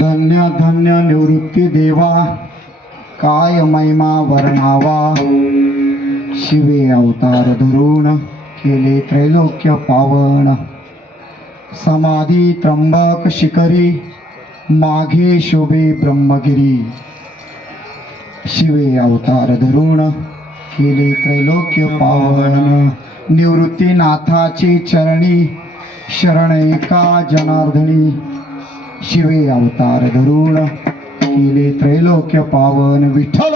धन्य धन्य निवृत्ती देवा, काय महिमा वर्णावा। शिवे अवतार धरून केले त्रैलोक्य पावन। समाधी त्र्यंबक शिखरी, मागे शोभे ब्रह्मगिरी। शिवे अवतार धरून केले त्रैलोक्य पावन। निवृत्तीनाथाची चरणी, शरण एका जनार्दनी। शिवे अवतार धरून केले त्रैलोक्य पावन। विठ्ठल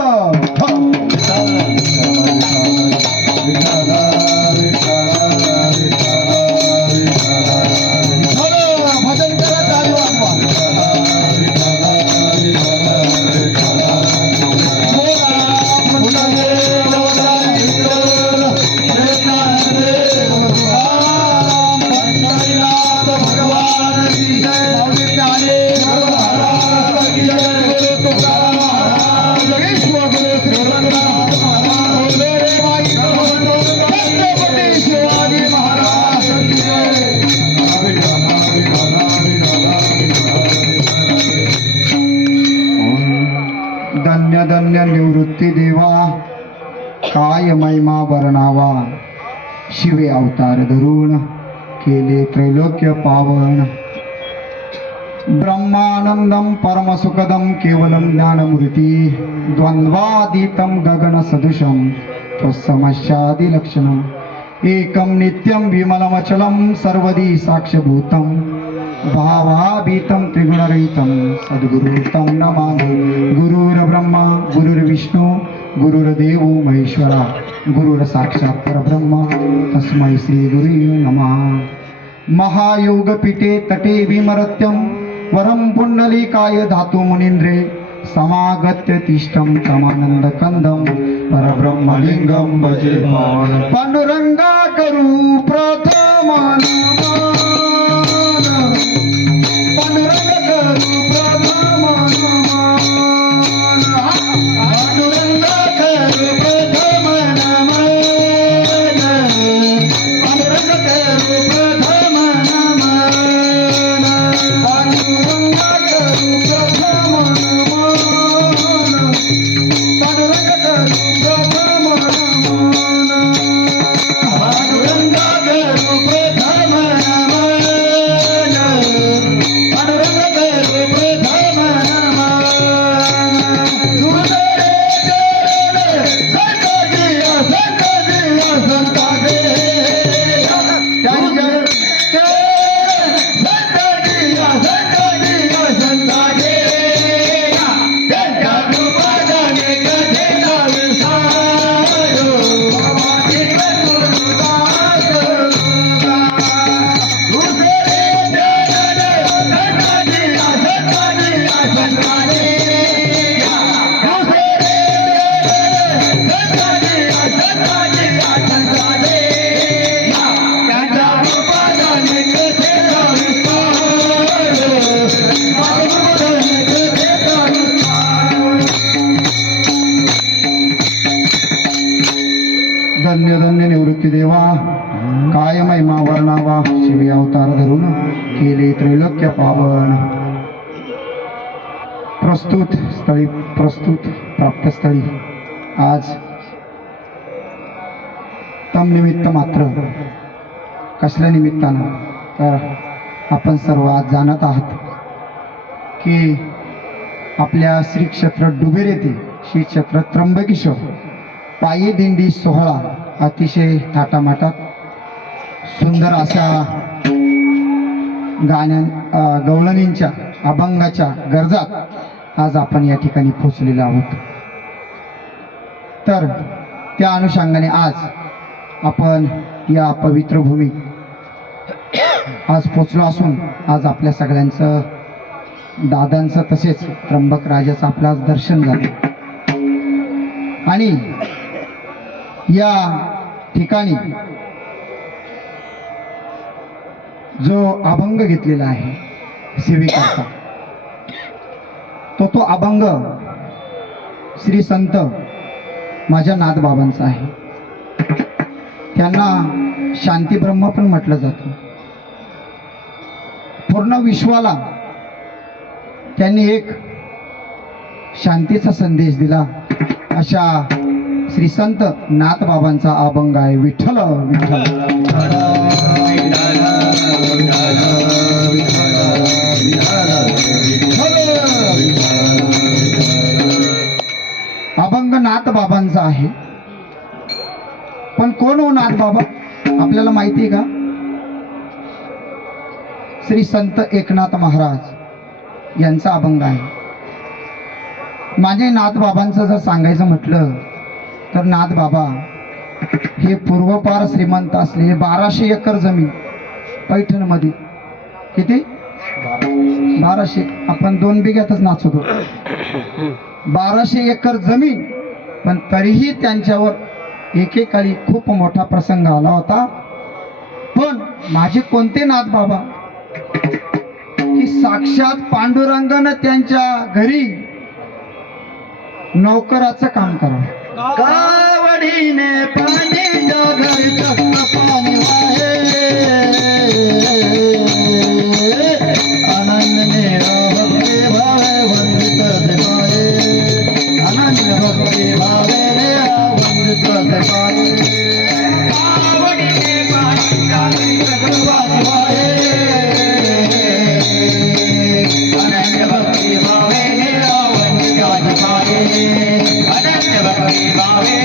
भजन करत धन्य धन्य निवृत्ती देवा, काय महिमा वर्णावा। शिवे अवतार धरून केले त्रैलोक्य पावन। ब्रह्मानंदम परमसुखदम केवलम ज्ञानमूर्ती। द्वंद्वातीतं गगन सदृशं त्वत्समस्यादि लक्षणम्। एकं नित्यं विमलमचलं सर्वदी साक्षभूतं। भावाभीतं त्रिगुणरहितं सद्गुरु तं नमामि। गुरुर्ब्रह्मा गुरुर्विष्णु गुरुर्देवो महेश्वरा। गुरुर्साक्षात् परब्रह्म तस्मै श्री गुरुवे नमः। महायोगपीठे तटे विमरत्यं वरं पुण्डलीकाय धातु मुनीन्द्रे। समागत्य तिष्ठं तमानन्दकन्दं परब्रह्मलिङ्गं भजे पावनं। पांडुरंगा करू प्रथम नमन। पांडुरंग करू प्रथम नमन। पांडुरंग करू प्रथम नमन। पांडुरंग करू प्रथम नमन। पांडुरंग करू प्रथम नमन। पांडुरंग करू प्रथम नमन। पांडुरंग करू प्रथम नमन। शिवे अवतार धरून केले त्रैलोक्य पावन. प्रस्तुत प्राप्तस्थळी आज तम निमित्त मात्र. कसल्या निमित्तानं तर आपण सर्व आज जाणत आहात की आपल्या श्री क्षेत्र डुबेर येथे श्री क्षेत्र त्र्यंबकेश्वर पायी दिंडी सोहळा अतिशय थाटामाटात सुंदर अशा गवळणींच्या अभंगाच्या गरजात आज आपण या ठिकाणी पोहोचलेलो आहोत. तर त्या अनुषंगाने आज आपण या पवित्र भूमी आज पोचलो असून आज आपल्या सगळ्यांचं दादांचं तसेच त्र्यंबक राजाचं आपलं आज दर्शन झालं. आणि या ठिकाणी जो अभंग घेतलेला आहे सेविकाचा तो अभंग श्री संत माझ्या नाथबाबांचा आहे. त्यांना शांती ब्रह्म पण म्हटलं जातं. पूर्ण विश्वाला त्यांनी एक शांतीचा संदेश दिला अशा श्री संत नाथबाबांचा अभंग आहे. विठ्ठल विठ्ठल अभंग नाथबाबांचा आहे. पण कोण हो नाथबाबा आपल्याला माहिती आहे का? श्री संत एकनाथ महाराज यांचा अभंग आहे. माझे नाथबाबांचं जर सांगायचं म्हटलं तर नाथबाबा हे पूर्वपार श्रीमंत असलेले 1200 एकर जमीन पैठणमध्ये. किती? 1200. आपण 2 बिघ्यातच नाचतो. 1200 एकर जमीन. पण तरीही त्यांच्यावर एकेकाळी खूप मोठा प्रसंग आला होता. पण माझे कोणते नाथबाबा की साक्षात पांडुरंगानं त्यांच्या घरी नौकराचं काम करावं. कावडीने पाणी घरचं पाणी वाहे आनंदने भक्ती भावे वंदित देवाये आनंद भक्ती भावे वंदित देवाये कावडीने पाणी घरचं पाणी वाहे आनंद भक्ती भावे वंदित देवाये आनंद भक्ती भावे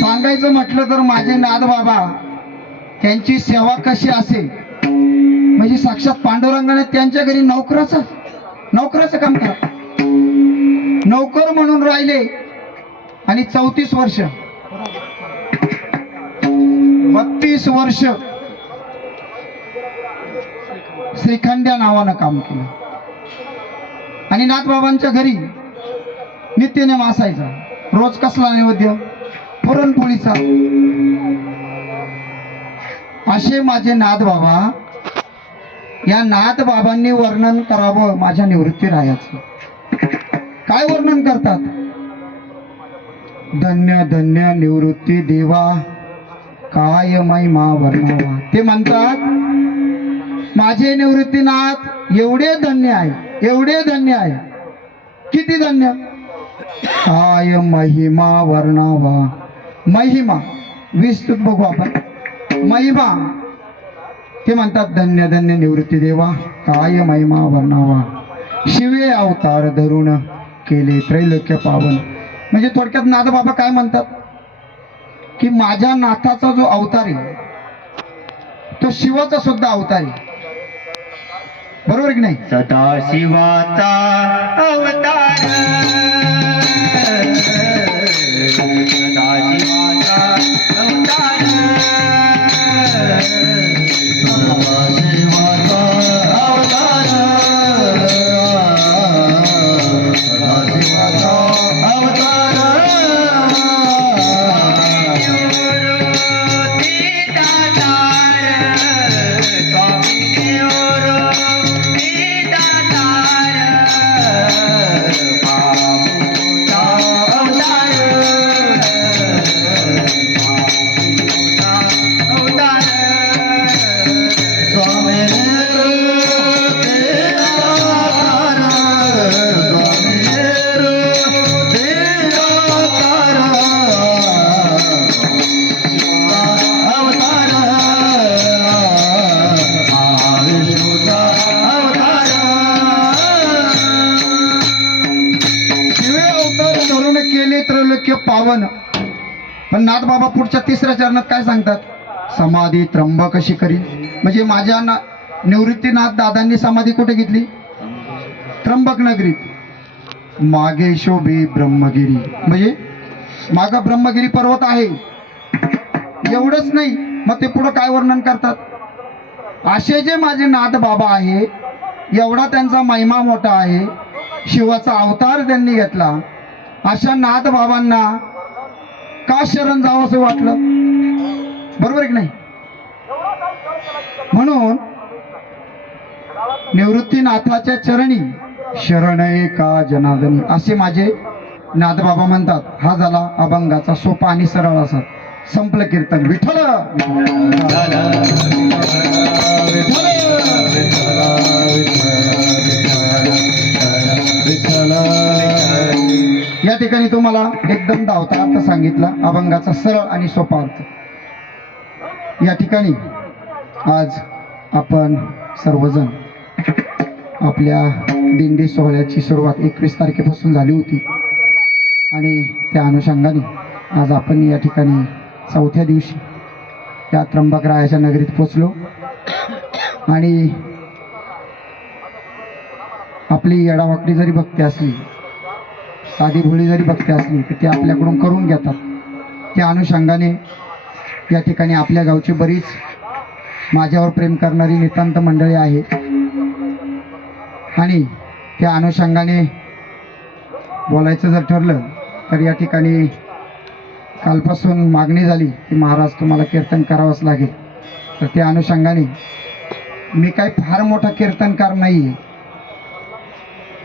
सांगायचं म्हटलं तर माझे नाथबाबा त्यांची सेवा कशी असेल म्हणजे साक्षात पांडुरंगाने त्यांच्या घरी नोकराचं काम करा. नोकर म्हणून राहिले आणि 34 वर्ष 32 वर्ष श्रीखंड्या नावानं काम केलं. आणि नाथबाबांच्या घरी नित्यनेम असायचा. रोज कसला नैवेद्य? पुरणपोळीचा. असे माझे नाथबाबा. या नाथबाबांनी वर्णन करावं माझ्या निवृत्ती रायाचं. काय वर्णन करतात? धन्य धन्य निवृत्ती देवा काय महिमा वर्णावा. ते म्हणतात माझे निवृत्तीनाथ एवढे धन्य आहे, एवढे धन्य आहे. किती धन्य? काय महिमा वर्णावा. महिमा विस्तृत बघू आपण. महिमा ते म्हणतात धन्य धन्य निवृत्ती देवा काय महिमा वर्णावा. शिवे अवतार धरून केले त्रैलोक्य पावन. म्हणजे थोडक्यात नाथबाबा काय म्हणतात की माझ्या नाथाचा जो अवतार आहे तो शिवाचा सुद्धा अवतार आहे. बरोबर की नाही? सदाशिवाचा अवतार सदाशिवाचा अवतार सदाशिवाचा अवतार सदाशिवाचा अवतार पावन. पण नाथबाबा पुढच्या तिसऱ्या चरणात काय सांगतात? समाधी त्र्यंबक कशी करी. म्हणजे माझ्या निवृत्तीनाथ दादांनी समाधी कुठे घेतली? त्र्यंबक नगरीत. मागे शोभे ब्रह्मगिरी, म्हणजे मागा ब्रह्मगिरी पर्वत आहे. एवढंच नाही, मग ते पुढं काय वर्णन करतात? असे जे माझे नाथ बाबा आहे, एवढा त्यांचा महिमा मोठा आहे, शिवाचा अवतार त्यांनी घेतला, अशा नाथ बाबांना का शरण जावं असं वाटलं? बरोबर आहे की नाही? म्हणून निवृत्तीनाथाच्या चरणी शरण एका जनार्दनी असे माझे नाथबाबा म्हणतात. हा झाला अभंगाचा सोपा आणि सरळ असा. संपलं कीर्तन. विठ्ठल या ठिकाणी तुम्हाला एकदम धावता अर्थ सांगितला, अभंगाचा सरळ आणि सोपा अर्थ. या ठिकाणी आज आपण सर्वजण आपल्या दिंडी सोहळ्याची सुरुवात 21 तारखेपासून झाली होती आणि त्या अनुषंगाने आज आपण या ठिकाणी चौथ्या दिवशी त्या त्र्यंबकरायाच्या नगरीत पोचलो. आणि आपली येडावाकडी जरी भक्ती असली, साधी भोळी जरी भक्ती असली, तर ते आपल्याकडून करून घेतात. त्या अनुषंगाने या ठिकाणी आपल्या गावची बरीच माझ्यावर प्रेम करणारी नितांत मंडळी आहेत आणि त्या अनुषंगाने बोलायचं जर ठरलं तर या ठिकाणी कालपासून मागणी झाली की महाराज तुम्हाला कीर्तन करावंच लागेल. तर त्या अनुषंगाने मी काही फार मोठा कीर्तनकार नाही आहे.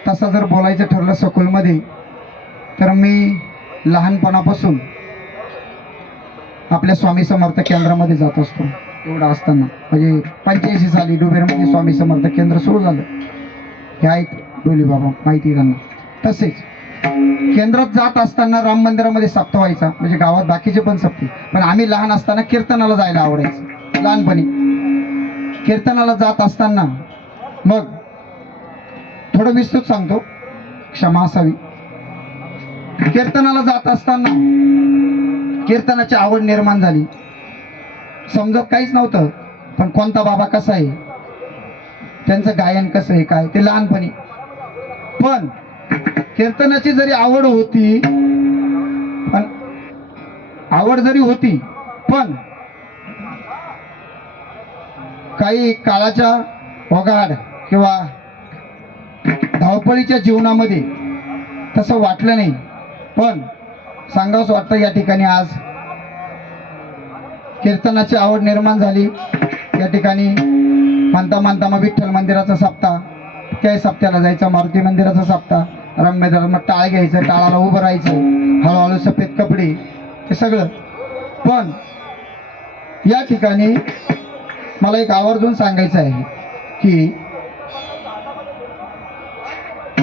तसं जर बोलायचं ठरलं सखोलमध्ये तर मी लहानपणापासून आपल्या स्वामी समर्थ केंद्रामध्ये जात असतो. एवढं असताना म्हणजे 85 साली डुबेरमध्ये स्वामी समर्थ केंद्र सुरू झालं. हे आहेत डोली बाबा, माहिती त्यांना. तसेच केंद्रात जात असताना राम मंदिरामध्ये सप्ताह व्हायचा, म्हणजे गावात बाकीचे पण सप्ते. पण आम्ही लहान असताना कीर्तनाला जायला आवडायचं. लहानपणी कीर्तनाला जात असताना मग थोडं विस्तृत सांगतो, क्षमा असावी. कीर्तनाला जात असताना कीर्तनाची आवड निर्माण झाली. समजत काहीच नव्हतं, पण कोणता बाबा कसा आहे, त्यांचं गायन कसं आहे, काय ते लहानपणी. पण कीर्तनाची जरी आवड होती, पण आवड जरी होती, पण काही काळाच्या ओघाड किंवा धावपळीच्या जीवनामध्ये तसं वाटलं नाही. पण सांगावंसं वाटतं या ठिकाणी आज कीर्तनाची आवड निर्माण झाली. या ठिकाणी म्हणता म्हणता मग विठ्ठल मंदिराचा सप्ताह, त्या सप्त्याला जायचं. मारुती मंदिराचा सप्ताह, रम्य धर्म, टाळ घ्यायचं, टाळाला उभं राहायचं, हळूहळू सफेद कपडे, हे सगळं. पण या ठिकाणी मला एक आवर्जून सांगायचं आहे की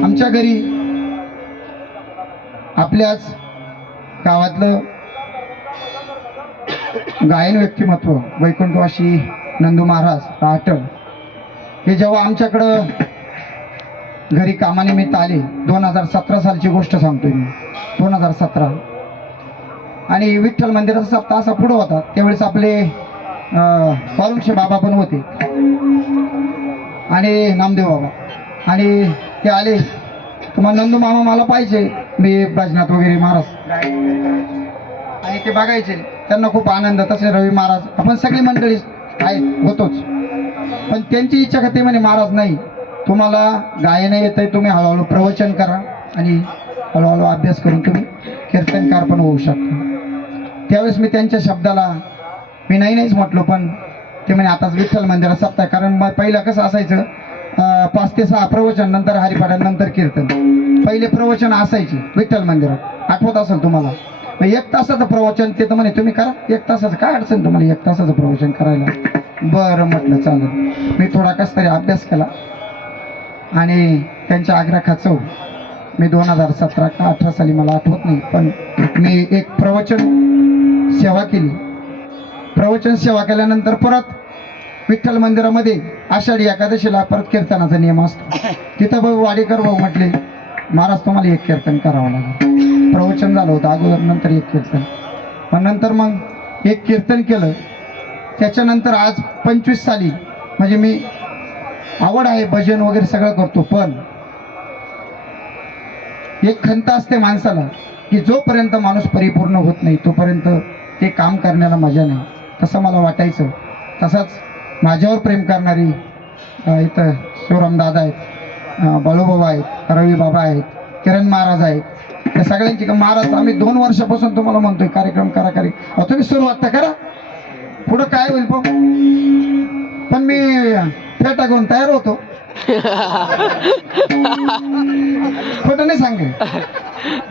आमच्या घरी आपल्याच गावातलं गायन व्यक्तिमत्व वैकुंठवासी नंदू महाराज राहटळ हे जेव्हा आमच्याकडं घरी कामानिमित्त आले, 2017 सालची गोष्ट सांगतोय मी, 2017. आणि विठ्ठल मंदिराचा सप्ताह असा पुढं होता. त्यावेळेस आपले वारुंशे बाबा पण होते आणि नामदेव बाबा. आणि ते आले, तुम्हाला नंदू मामा मला पाहिजे, मी भजनात वगैरे महाराज, आणि ते बघायचे. त्यांना खूप आनंद. तसे रवी महाराज, आपण सगळी मंडळी आहेत, होतोच. पण त्यांची इच्छा का ते म्हणे महाराज नाही, तुम्हाला गायन येतंय, तुम्ही हळूहळू प्रवचन करा आणि हळूहळू अभ्यास करून तुम्ही कीर्तनकार पण होऊ शकता. त्यावेळेस मी त्यांच्या शब्दाला मी नाहीच म्हटलो. पण ते म्हणे आताच विठ्ठल मंदिरात सप्ताह. कारण मग पहिलं कसं असायचं, 5 ते 6 प्रवचन, नंतर हरिपाठ, नंतर कीर्तन. पहिले प्रवचन असायचे विठ्ठल मंदिरात, आठवत असेल तुम्हाला. 1 तासाचं प्रवचन. ते तर म्हणे तुम्ही करा 1 तासाचं, काय अडचण तुम्हाला 1 तासाचं प्रवचन करायला. बरं म्हटलं चालेल. मी थोडा कस तरी अभ्यास केला आणि त्यांच्या आग्रहाखाचो मी 2017 का 18 साली मला आठवत नाही, पण मी एक प्रवचन सेवा केली. प्रवचन सेवा केल्यानंतर परत विठ्ठल मंदिरामध्ये आषाढी एकादशीला परत कीर्तनाचा नियम असतो. तिथं भाऊ वाडेकर भाऊ म्हटले महाराज तुम्हाला एक कीर्तन करावं लागेल. प्रवचन झालं होतं अगोदर, नंतर एक कीर्तन, पण नंतर मग एक कीर्तन केलं. त्याच्यानंतर आज 25 साली म्हणजे मी आवड आहे, भजन वगैरे सगळं करतो, पण एक खंत असते माणसाला की जोपर्यंत माणूस परिपूर्ण होत नाही तोपर्यंत ते काम करण्याला मजा नाही. तसं मला वाटायचं. तसंच माझ्यावर प्रेम करणारी इथं शिवराम दादा आहेत, बाळूबाबा आहेत, रवी बाबा आहेत, किरण महाराज आहेत, त्या सगळ्यांची महाराज आम्ही 2 वर्षापासून तुम्हाला म्हणतोय कार्यक्रम करा तुम्ही सुरुवात तर करा, पुढं काय होईल पण मी फेटा घेऊन तयार होतो. खोटं नाही सांगेल,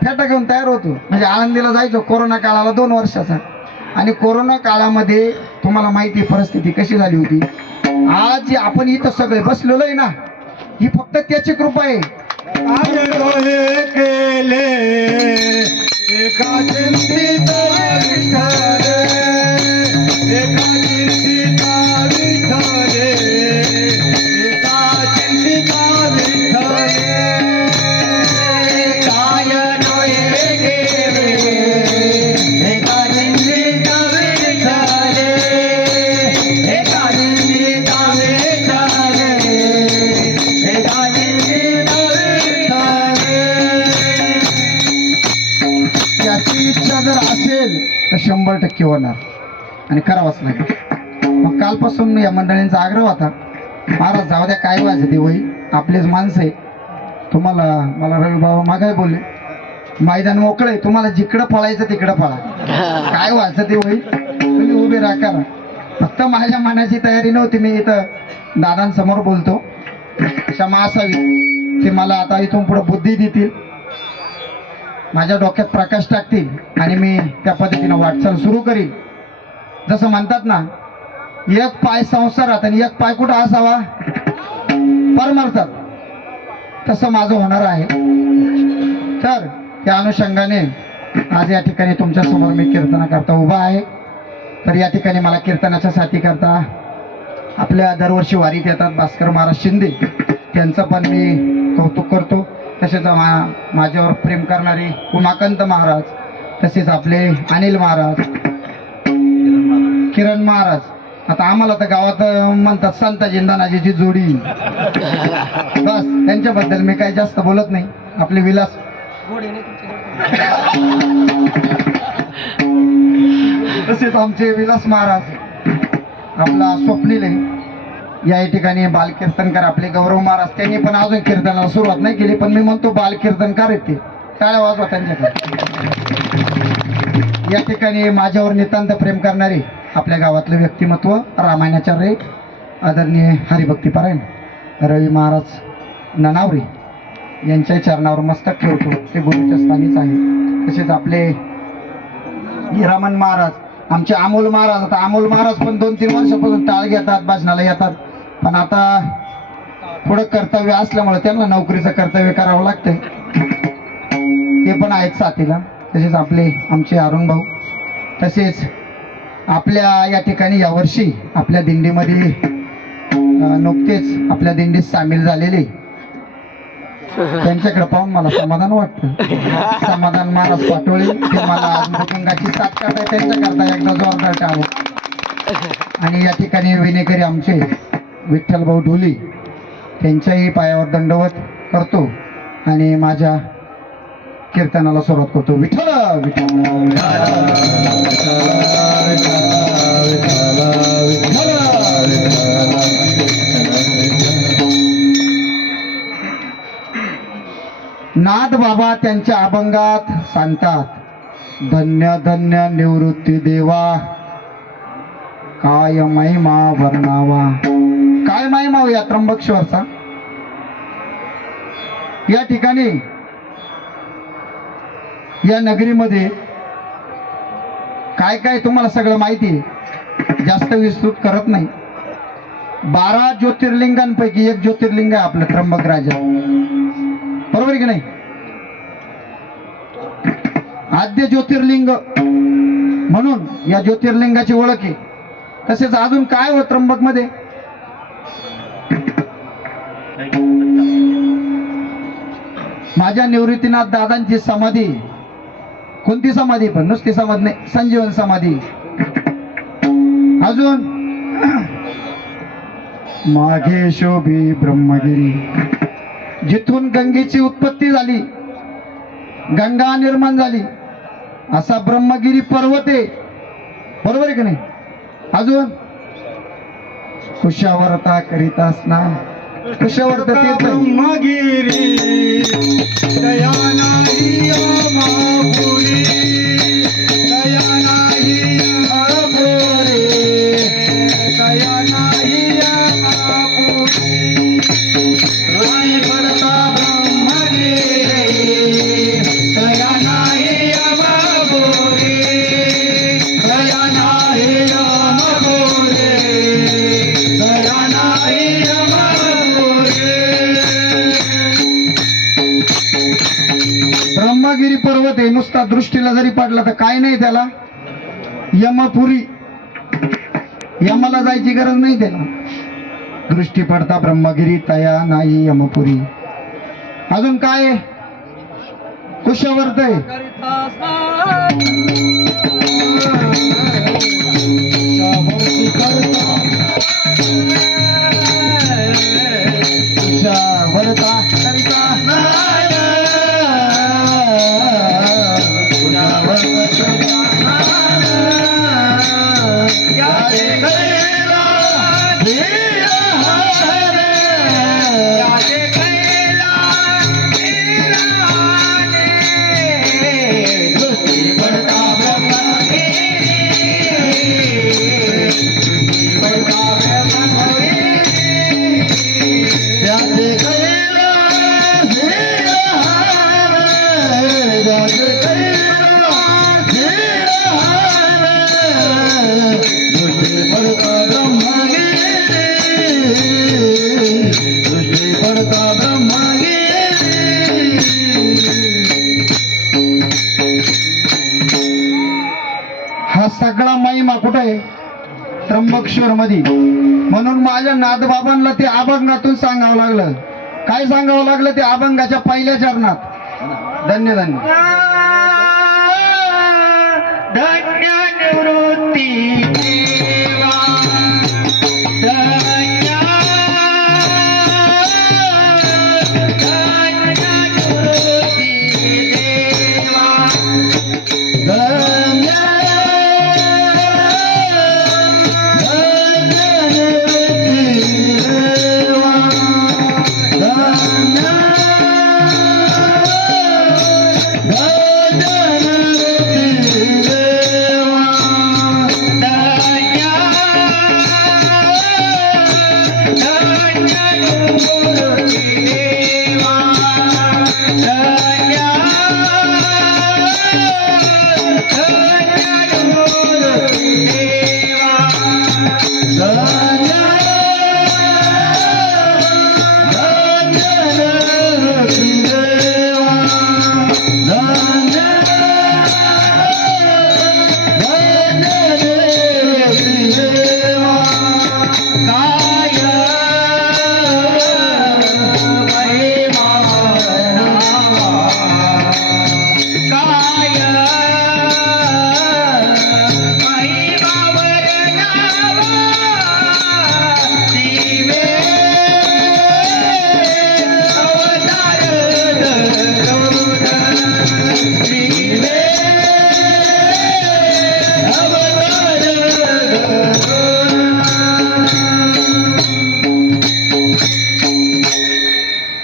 फेटा घेऊन तयार होतो. म्हणजे आळंदीला जायचो कोरोना काळाला 2 वर्षाचा, आणि कोरोना काळामध्ये तुम्हाला माहिती परिस्थिती कशी झाली होती. आज जे आपण इथं सगळे बसलेलो आहे ना, ही फक्त त्याची कृपा आहे. केले एका चिंतित विठ्ठल, एका चिंतित विठ्ठल, एका चिंतित विठ्ठल, काय डोळे गेले एका चिंतित विठ्ठल, एका चिंतित विठ्ठल, एका चिंतित विठ्ठल. त्याची इच्छा जर असेल तर 100% होणार आणि करावंच लागेल. मग कालपासून या मंडळींचा आग्रह होता, महाराज जाऊ द्या काय व्हायचं ते होई, आपलेच माणसं आहे. तुम्हाला मला रवी बाबा मागाय बोलले, मैदान मोकळं आहे, तुम्हाला जिकडं पळायचं तिकडं पळा, काय व्हायचं ते होईल, तुम्ही उभे राहा करा. फक्त माझ्या मनाची तयारी नव्हती. मी इथं दादांसमोर बोलतो, क्षमा असावी, ते मला आता इथून पुढे बुद्धी देतील, माझ्या डोक्यात प्रकाश टाकतील आणि मी त्या पद्धतीनं वाटचाल सुरू करीन. जसं म्हणतात ना, एक पाय संसारात आणि एक पाय कुठं असावा परमार्थात, तसं माझं होणार आहे. तर त्या अनुषंगाने आज या ठिकाणी तुमच्या समोर मी कीर्तनाकरता उभा आहे. तर या ठिकाणी मला कीर्तनाच्या साथी करता आपल्या दरवर्षी वारीत येतात भास्कर महाराज शिंदे, त्यांचं पण मी कौतुक करतो. तसेच माझ्यावर प्रेम करणारे उमाकांत महाराज, तसेच आपले अनिल महाराज, किरण महाराज. आता आम्हाला तर गावात म्हणतात संताजी नानाजीची जोडी, बस त्यांच्याबद्दल मी काही जास्त बोलत नाही. आपले विलास तसेच आमचे विलास महाराज, आपला स्वप्नील आहे या ठिकाणी बालकीर्तनकार आपले गौरव महाराज, त्यांनी पण अजून कीर्तनाला सुरुवात नाही केली, पण मी म्हणतो बालकीर्तनकार आहेत ते, टाळ्या वाजवा त्यांच्याकडे. या ठिकाणी माझ्यावर नितांत प्रेम करणारे आपल्या गावातलं व्यक्तिमत्व रामायणाचार्य आदरणीय हरिभक्तीपरायण रवी महाराज ननावरे यांच्या चरणावर मस्तक ठेवतो, ते गुरुच्या स्थानीच आहे. तसेच आपले हिरामन महाराज, आमचे अमोल महाराज. आता अमोल महाराज पण 2-3 वर्षापासून टाळ घेतात, भाजनाला येतात, पण आता थोडं कर्तव्य असल्यामुळे त्यांना नोकरीचं कर्तव्य करावं लागतंय, ते पण आहेत साथीला. तसेच आमचे अरुण भाऊ, तसेच आपल्या या ठिकाणी यावर्षी आपल्या दिंडीमध्ये नुकतेच आपल्या दिंडीत सामील झालेले, त्यांच्याकडे पाहून मला समाधान वाटतं. समाधान महाराज पाटोळे, ते मला बुकिंगाची साथ करताय, त्यांच्याकरता एकदा जोरदार टाळ्या. आणि या ठिकाणी विनेकरी आमचे विठ्ठल भाऊ ढोली, त्यांच्याही पायावर दंडवत करतो आणि माझ्या कीर्तनाला सुरुवात करतो. विठ्ठल विठ्ठल नाथ बाबा त्यांच्या अभंगात सांगतात, धन्य धन्य निवृत्ती देवा, काय महिमा वर्णावा. काय महिमा हो या त्र्यंबकेश्वरचा. या ठिकाणी या नगरीमध्ये काय काय तुम्हाला सगळं माहिती आहे, जास्त विस्तृत करत नाही. 12 ज्योतिर्लिंगांपैकी एक ज्योतिर्लिंग आहे आपलं त्र्यंबक राजा, बरोबर की नाही. आद्य ज्योतिर्लिंग म्हणून या ज्योतिर्लिंगाची ओळख आहे. तसेच अजून काय हो त्र्यंबक मध्ये, माझ्या निवृत्तीनाथ दादांची समाधी, कोणती समाधी, पण नुसती समाधी नाही, संजीवन समाधी. अजून मागे शोभी ब्रह्मगिरी, जिथून गंगेची उत्पत्ती झाली, गंगा निर्माण झाली, असा ब्रह्मगिरी पर्वत आहे. बरोबर आहे की नाही? अजून कुशावर्ता करिता स्नान, कुशावर्त तीर्थ. ब्रह्मगिरी दया नाही आम्हापुरी, दया नाही आम्हापुरी, दया नाही आम्हापुरी. हृदय पडता ब्रह्मगिरी दया नाही आम्हापुरी, दया नाही आम्हापुरी, दया नाही आम्हापुरी. ब्रह्मगिरी पर्वत आहे, नुसता दृष्टीला जरी पडला तर काय नाही त्याला, यमपुरी, यमाला जायची गरज नाही त्याला. दृष्टी पडता ब्रह्मगिरी तया नाही यमपुरी. अजून काय आहे? कुशावर्त आहे. कुशावर्ता करिता हा सगळा महिमा कुठे आहे? त्र्यंबकेश्वर मध्ये. म्हणून माझ्या नाथबाबांना ते अभंगातून सांगावं लागलं. काय सांगावं लागलं? ते अभंगाच्या पहिल्या चरणात. धन्य धन्य धन्य निवृत्ती देवा, धन्य निवृत्ती देवा, धन्य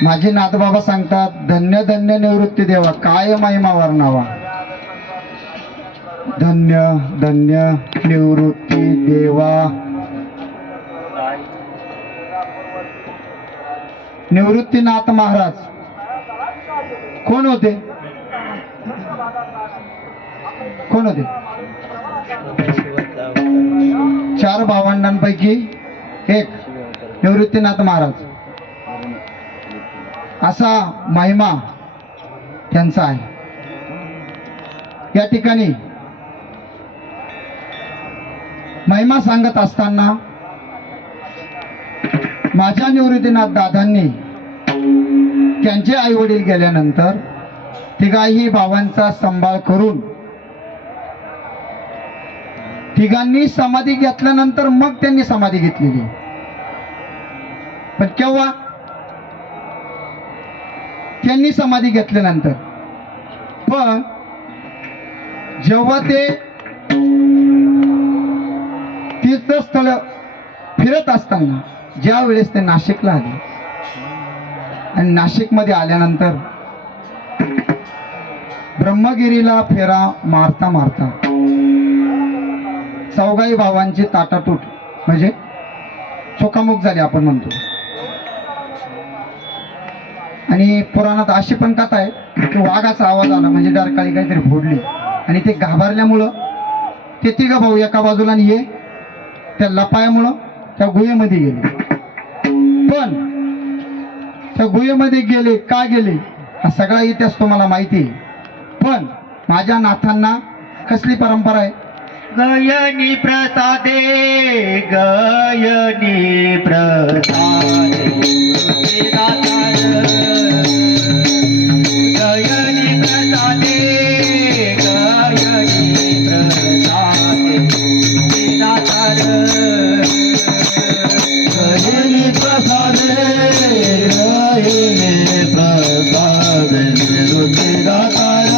माझे नाथबाबा सांगतात, धन्य धन्य निवृत्ती देवा, काय महिमा वर्णावा. धन्य धन्य निवृत्ती देवा. निवृत्तीनाथ महाराज कोण होते? कोण होते? 4 भावंडांपैकी एक निवृत्तीनाथ महाराज. असा महिमा त्यांचा आहे. या ठिकाणी महिमा सांगत असताना माझ्या निवृत्तीनाथ दादांनी त्यांचे आई वडील गेल्यानंतर तिघाही भावांचा सांभाळ करून तिघांनी समाधी घेतल्यानंतर मग त्यांनी समाधी घेतलेली. पण केव्हा? त्यांनी समाधी घेतल्यानंतर. पण जेव्हा ते तीर्थस्थळ फिरत असताना ज्या वेळेस ते नाशिकला आले आणि नाशिकमध्ये आल्यानंतर ब्रह्मगिरीला फेरा मारता मारता चौघाही भावांची ताटातूट म्हणजे चोकामुख झाली आपण म्हणतो. आणि पुराणात अशी पण कथा आहे की वाघाचा आवाज आला म्हणजे डरकाळी काहीतरी फोडली आणि ते घाबरल्यामुळं ते तिघं भाऊ एका बाजूला आणि हे त्या लपायामुळं त्या गुहेमध्ये गेले. पण त्या गुहेमध्ये गेले का गेले हा सगळा इतिहास तुम्हाला माहिती आहे. पण माझ्या नाथांना कसली परंपरा आहे? गयनी प्रसादे गयनी प्रसादे निराकार गयनी प्रसादे गयनी प्रसादे निराकार गयनी प्रसादे गयनी प्रसादे निराकार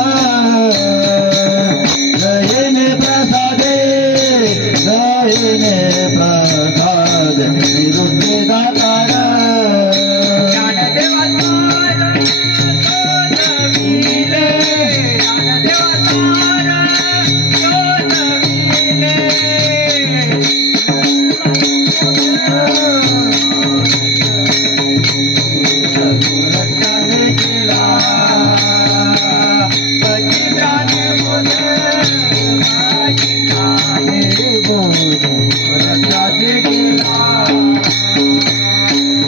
गयनी प्रसादे गयनी प्रसाद निरुद्धाकार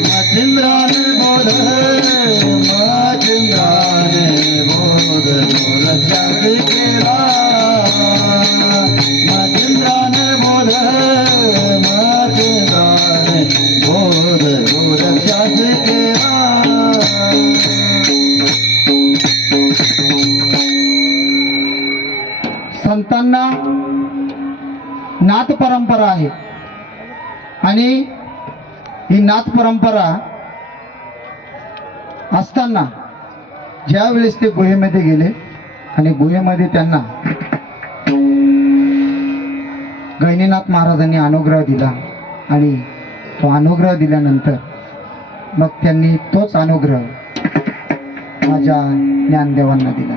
मचिंद्राने बोध मचिंद्राने बोध रक्षाने केला मचिंद्राने बोध मचिंद्राने बोध रक्षाने केला. संतांना नाथ परंपरा आहे आणि ही नाथ परंपरा असताना ज्या वेळेस ते गुहेमध्ये गेले आणि गुहेमध्ये त्यांना गहिनीनाथ महाराजांनी अनुग्रह दिला आणि तो अनुग्रह दिल्यानंतर मग त्यांनी तोच अनुग्रह माझ्या ज्ञानदेवांना दिला.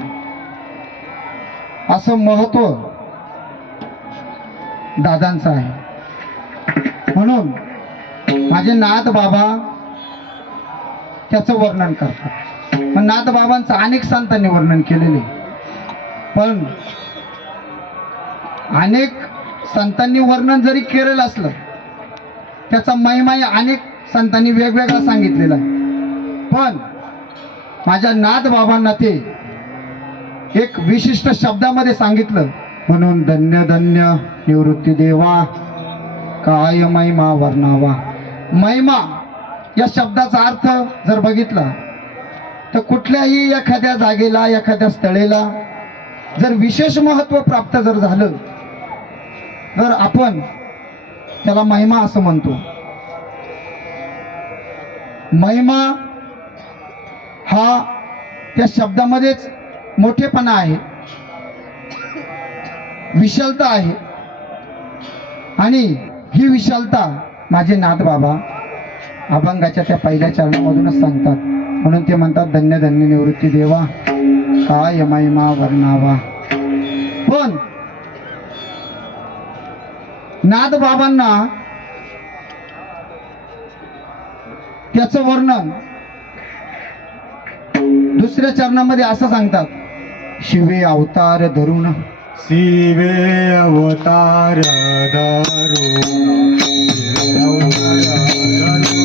असं महत्व दादांचं आहे. म्हणून माझे नाथ बाबा त्याचं वर्णन करतात. पण नाथ बाबांचं अनेक संतांनी वर्णन केलेले, पण अनेक संतांनी वर्णन जरी केलेलं असलं त्याचा महिमाही अनेक संतांनी वेगवेगळा सांगितलेला आहे. पण माझ्या नाथ बाबांना ते एक विशिष्ट शब्दामध्ये सांगितलं. म्हणून धन्य धन्य निवृत्ती देवा काय महिमा वर्णावा. महिमा या शब्दाचा अर्थ जर बघितला तर कुठल्याही एखाद्या जागेला एखाद्या स्थळेला जर विशेष महत्व प्राप्त जर झालं तर आपण त्याला महिमा असं म्हणतो. महिमा हा त्या शब्दामध्येच मोठेपणा आहे, विशालता आहे. आणि ही विशालता माझे नाथ बाबा अभंगाच्या त्या पहिल्या चरणामधूनच सांगतात. म्हणून ते म्हणतात धन्य धन्य निवृत्ती देवा काय महिमा वर्णावा. पण नाथ बाबांना त्याचं वर्णन दुसऱ्या चरणामध्ये असं सांगतात. शिवे अवतार धरून शिवे अवतार धरून शिवे अवतार धरून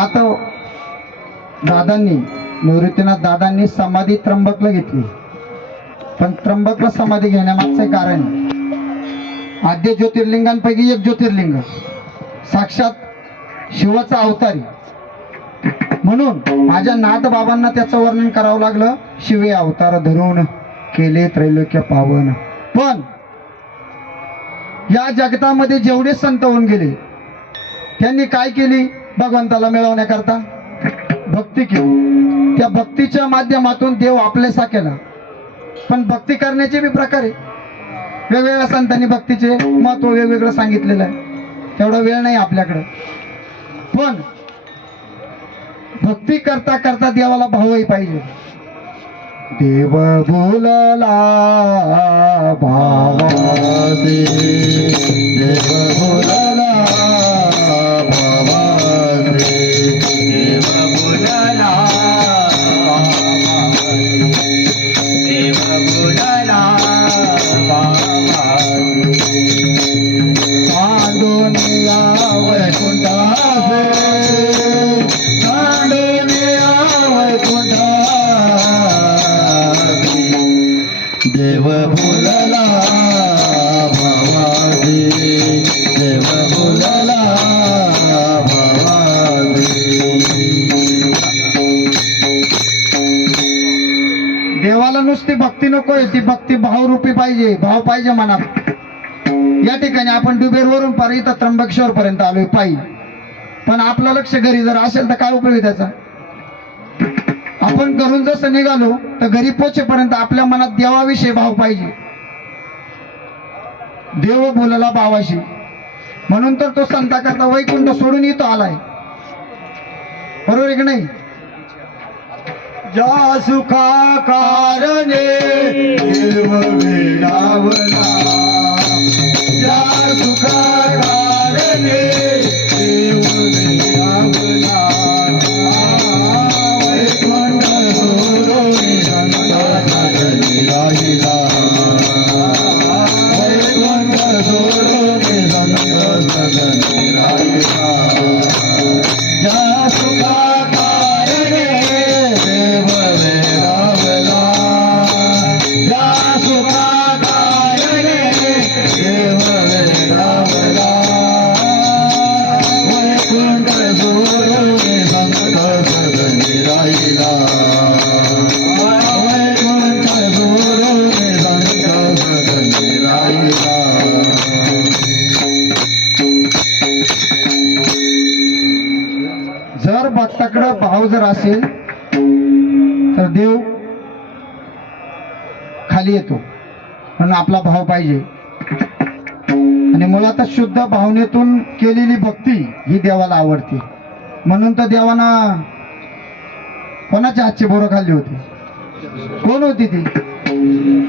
नाथ दादांनी, निवृत्तीनाथ दादांनी समाधी त्र्यंबकला घेतली. पण त्र्यंबकला समाधी घेण्यामागचं कारण आहे, आद्य ज्योतिर्लिंगांपैकी एक ज्योतिर्लिंग साक्षात शिवाचा अवतारी. म्हणून माझ्या नाथ बाबांना त्याचं वर्णन करावं लागलं. शिवे अवतार धरून केले त्रैलोक्य पावन. पण या जगतामध्ये जेवढे संत होऊन गेले त्यांनी काय केली? भगवंताला मिळवण्याकरता भक्ती केली. त्या भक्तीच्या माध्यमातून देव आपलेसा केला. पण भक्ती करण्याचे बी प्रकार आहे. वेगवेगळ्या संतांनी भक्तीचे महत्व वेगवेगळं सांगितलेलं आहे. तेवढा वेळ नाही आपल्याकडं. पण भक्ती करता करता देवाला भावही पाहिजे. देव बोलला भावासी, देव बोलला भावासी, देव बोलला भावासी, देव बोलला भावासी. सांडून या वैकुंठासे, सांडून या वैकुंठासे, देव बोलला भावासी, देव बोलला भावासी. देवाला नुसती भक्ती नकोय, ती भक्ती भावरूपी पाहिजे. भाव पाहिजे मनात. या ठिकाणी आपण डुबेरवरून पार इथं त्र्यंबकेश्वर पर्यंत आलोय पायी. पण आपलं लक्ष घरी जर असेल तर काय उपयोग आहे त्याचा? आपण घरून जसं निघालो तर घरी पोचेपर्यंत आपल्या मनात देवाविषयी भाव पाहिजे. देव बोलला भावाशी. म्हणून तर तो संताकरता वैकुंठ सोडून इथं आलाय. बरोबर आहे की नाही? ज्या सुखा कारणे देव वेडावला, ज्या सुखा कारणे देव वेडावला, वैकुंठ सोडून संत सगळी राहिला, वैकुंठ सोडून संत सगळी राहिला. ज्या सुखा कारणे देव वेडावला, ज्या सुखा कारणे देव वेडावला, वैकुंठ सोडून संत सगळी राहिला, वैकुंठ सोडून संत सगळी राहिला. जर भक्ताकडे भाव जर असेल तर देव खाली येतो. म्हणून आपला भाव पाहिजे. आणि मुळातच शुद्ध भावनेतून केलेली भक्ती ही देवाला आवडते. म्हणून तर देवानं कोणाच्या हातची बोरं खाल्ली होती? कोण होती ती?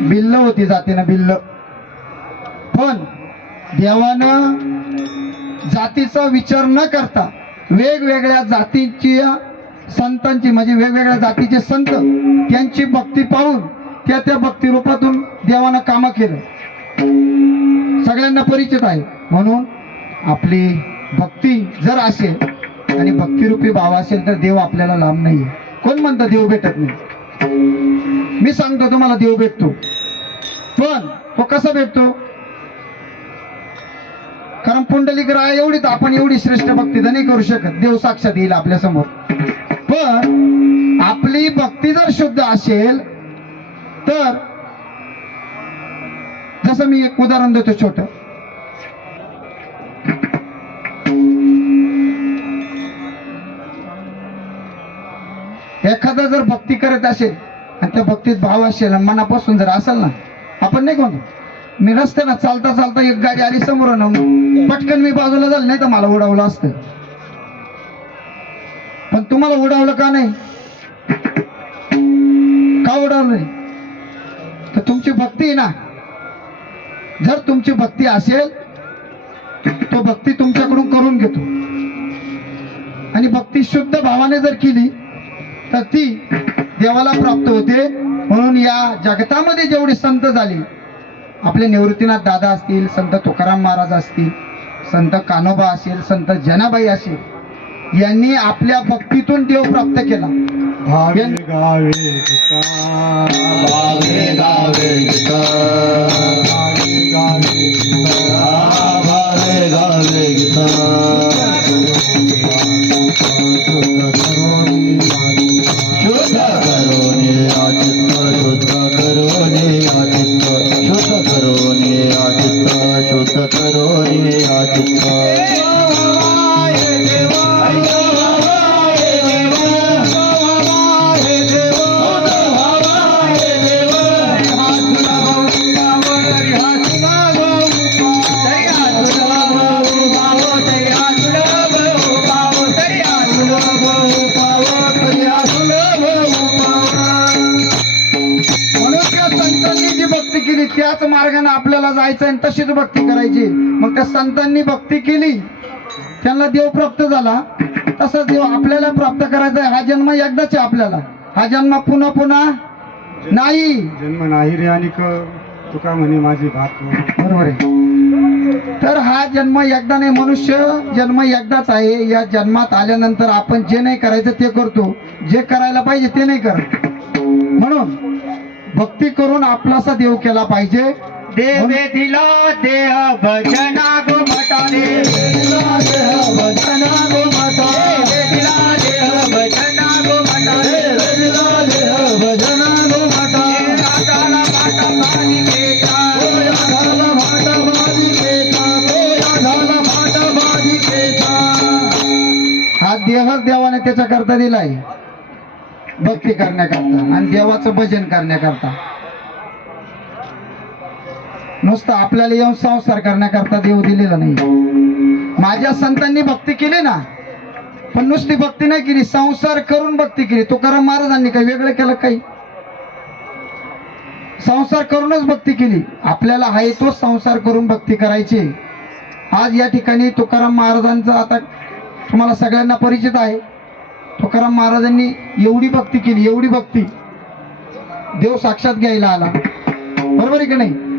बिल्ल होती, जातीनं बिल्ल. पण देवानं जातीचा विचार न करता वेगवेगळ्या जातीची संतांची, म्हणजे वेगवेगळ्या जातीचे संत, त्यांची भक्ती पाहून त्या त्या भक्ती रूपातून देवानं कामं केलं. सगळ्यांना परिचित आहे. म्हणून आपली भक्ती जर असेल आणि भक्तिरूपी भाव असेल तर देव आपल्याला लांब नाहीये. कोण म्हणतं देव भेटत नाही? मी सांगतो तुम्हाला, देव भेटतो. पण तो कसा भेटतो? कारण पुंडलिक राय एवढीच आपण एवढी श्रेष्ठ भक्ती तर नाही करू शकत. देव साक्षात येईल आपल्या समोर. पण आपली भक्ती जर शुद्ध असेल तर, जसं मी एक उदाहरण देतो छोट. एखादा जर भक्ती करत असेल आणि त्या भक्तीत भाव असेल आणि मनापासून जर असेल ना, आपण नाही कोण, मी रस्त्याला चालता चालता एक गाडी आली समोर ना, पटकन मी बाजूला झालं, नाही तर मला उडवलं असतं. पण तुम्हाला उडवलं का नाही? का उडवलं नाही? तर तुमची भक्ती आहे ना. जर तुमची भक्ती असेल तो भक्ती तुमच्याकडून करून घेतो. आणि भक्ती शुद्ध भावाने जर केली तर ती देवाला प्राप्त होते. म्हणून या जगतामध्ये जेवढे संत झाले, आपले निवृत्तीनाथ दादा असतील, संत तुकाराम महाराज असतील, संत कान्होबा असेल, संत जनाबाई असेल, यांनी आपल्या भक्तीतून देव प्राप्त केला. भावे गावे गीता भावे गावे गीता भावे गावे गीता भावे गावे गीता शुद्ध करोने आचित्त शुद्ध करोने आचित्त शुद्ध करोने आचित्त शुद्ध करोने आचित्त त्याच मार्गाने आपल्याला जायचं आणि तशीच भक्ती करायची. मग त्या संतांनी भक्ती केली, त्यांना देव प्राप्त झाला. तसंच देव आपल्याला प्राप्त करायचा आहे. हा जन्म एकदाच आहे आपल्याला. हा जन्म पुन्हा पुन्हा नाही. जन्म नाही रे आणि तुका म्हणे माझी भात बरोबर आहे. तर हा जन्म एकदा नाही. मनुष्य जन्म एकदाच आहे. या जन्मात आल्यानंतर आपण जे नाही करायचं ते करतो, जे करायला पाहिजे ते नाही करत. म्हणून भक्ती करून आपलासा देव केला पाहिजे. देवे दिला देह भजना गो मटारे दिला देह भजना गो मटारे दिला देह भजना गो मटारे दिला देह भजना गो मटारे आधाला भाटा बाजी केता आधाला भाटा बाजी केता आधाला भाटा बाजी केता. हा देहच देवाने त्याच्या करता दिलाय, भक्ती करण्याकरता आणि देवाचं भजन करण्याकरता. नुसतं आपल्याला येऊन संसार करण्याकरता देव दिलेला नाही. माझ्या संतांनी भक्ती केली ना, पण नुसती भक्ती नाही केली, संसार करून भक्ती केली. तुकाराम महाराजांनी काही वेगळं केलं? काही संसार करूनच भक्ती केली. आपल्याला आहे तोच संसार करून भक्ती करायची. आज या ठिकाणी तुकाराम महाराजांचा आता तुम्हाला सगळ्यांना परिचित आहे. तुकाराम महाराजांनी एवढी भक्ती केली, एवढी भक्ती, देव साक्षात घ्यायला आला. बरोबर आहे की नाही?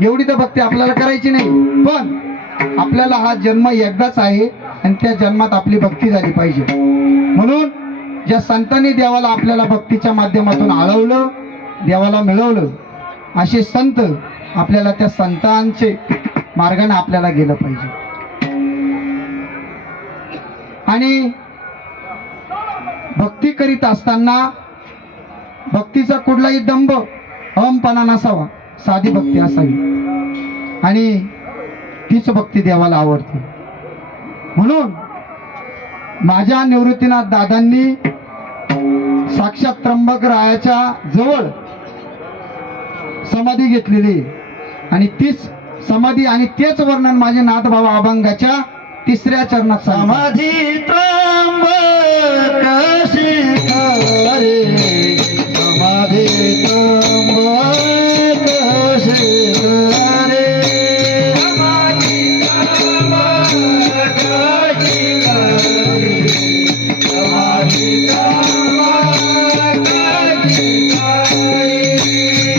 एवढी तर भक्ती आपल्याला करायची नाही. पण आपल्याला हा जन्म एकदाच आहे आणि त्या जन्मात आपली भक्ती झाली पाहिजे. म्हणून ज्या संतांनी देवाला आपल्याला भक्तीच्या माध्यमातून आळवलं, देवाला मिळवलं, असे संत आपल्याला त्या संतांचे मार्गाने आपल्याला गेलं पाहिजे. आणि भक्ती करीत असताना भक्तीचा कुठलाही दंभ अहमपणा नसावा, साधी भक्ती असावी आणि तीच भक्ती देवाला आवडते. म्हणून माझ्या निवृत्तीनाथ दादांनी साक्षात त्र्यंबक रायाच्या जवळ समाधी घेतलेली आणि तीच समाधी आणि तेच वर्णन माझे नाथबाबा अभंगाच्या 3ऱ्या चरणात समाधी त्र्यंबक शिखरे समाधी त्र्यंबक शिखरे समाधी त्र्यंबक शिखरे समाधी त्र्यंबक शिखरे